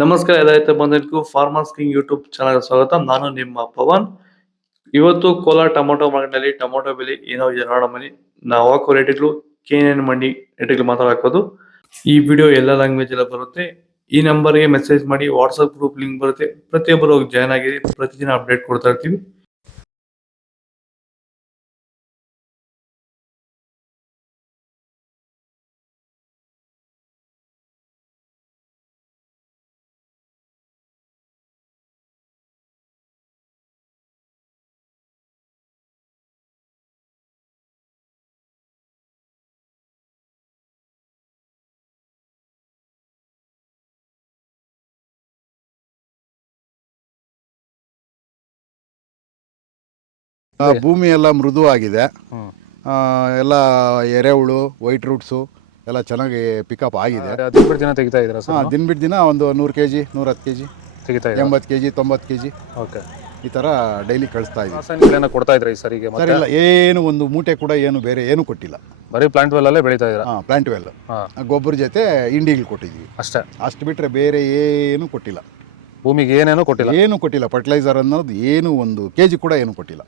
ನಮಸ್ಕಾರ ರೈತ ಬಂಧುಗಳಿಗೂ farmers king YouTube channel ಸ್ವಾಗತ. ನಾನು ನಿಮ್ಮ ಪವನ್. ಇವತ್ತು ಕೋಲಾರ ಟೊಮೊಟೊ ಮಾರ್ಕೆಟ್ನಲ್ಲಿ ಟೊಮೊಟೊ ಬೆಲೆ ಏನೋ ಇದೆ ನೋಡಮನಿ. ನಾವು ಹಾಕೋ ರೇಟ್ಗಳು KNN ಮಂಡಿ ರೇಟ್ಗಳು ಮಾತ್ರ ಹಾಕೋದು. ಈ ವಿಡಿಯೋ ಎಲ್ಲ ಲ್ಯಾಂಗ್ವೇಜ್ ಎಲ್ಲ ಬರುತ್ತೆ. ಈ ನಂಬರ್ಗೆ ಮೆಸೇಜ್ ಮಾಡಿ, ವಾಟ್ಸ್ಆಪ್ ಗ್ರೂಪ್ ಲಿಂಕ್ ಬರುತ್ತೆ, ಪ್ರತಿಯೊಬ್ಬರು ಜಾಯ್ನ್ ಆಗಿರಿ. ಪ್ರತಿದಿನ ಅಪ್ಡೇಟ್ ಕೊಡ್ತಾ ಇರ್ತೀವಿ. ಭೂಮಿ ಎಲ್ಲ ಮೃದುವಾಗಿದೆ. ಎಲ್ಲ ಎರೆಹುಳು, ವೈಟ್ ರೂಟ್ಸು ಎಲ್ಲ ಚೆನ್ನಾಗಿ ಪಿಕಪ್ ಆಗಿದೆ. ದಿನ ಬಿಟ್ಟು ದಿನ ತೆಗಿತಾ ಇದ್ದೀರಾ ಸರ್? ದಿನ ಬಿಟ್ಟು ದಿನ ಒಂದು 100 kg 110 kg ತೆಗಿತಾ ಇದ್ದೀರಾ? 80 kg 90 kg ಓಕೆ. ಈ ಥರ ಡೈಲಿ ಕಳಿಸ್ತಾ ಇದ್ದೀವಿ. ರಾಸಾಯನಿಕಗಳನ್ನ ಕೊಡ್ತಾ ಇದ್ರಾ ಈ ಸರಿಗೆ? ಸರ್ ಇಲ್ಲ, ಏನು ಒಂದು ಮೂಟೆ ಕೂಡ ಏನು ಬೇರೆ ಏನು ಕೊಟ್ಟಿಲ್ಲ. ಬರೀ ಪ್ಲಾಂಟ್ ವೆಲ್ಲಲ್ಲೇ ಬೆಳೀತಾ ಇದ್ದೀರಾ? ಪ್ಲಾಂಟ್ ವೆಲ್ ಗೊಬ್ಬರ ಜೊತೆ ಇಂಡಿಗಳು ಕೊಟ್ಟಿದ್ದೀವಿ ಅಷ್ಟೇ. ಅಷ್ಟು ಬಿಟ್ಟರೆ ಬೇರೆ ಏನು ಕೊಟ್ಟಿಲ್ಲ. ಭೂಮಿಗೆ ಏನೇನೂ ಕೊಟ್ಟಿಲ್ಲ? ಏನು ಕೊಟ್ಟಿಲ್ಲ. ಫರ್ಟಿಲೈಸರ್ ಅನ್ನೋದು ಏನು ಒಂದು KG ಕೂಡ ಏನು ಕೊಟ್ಟಿಲ್ಲ.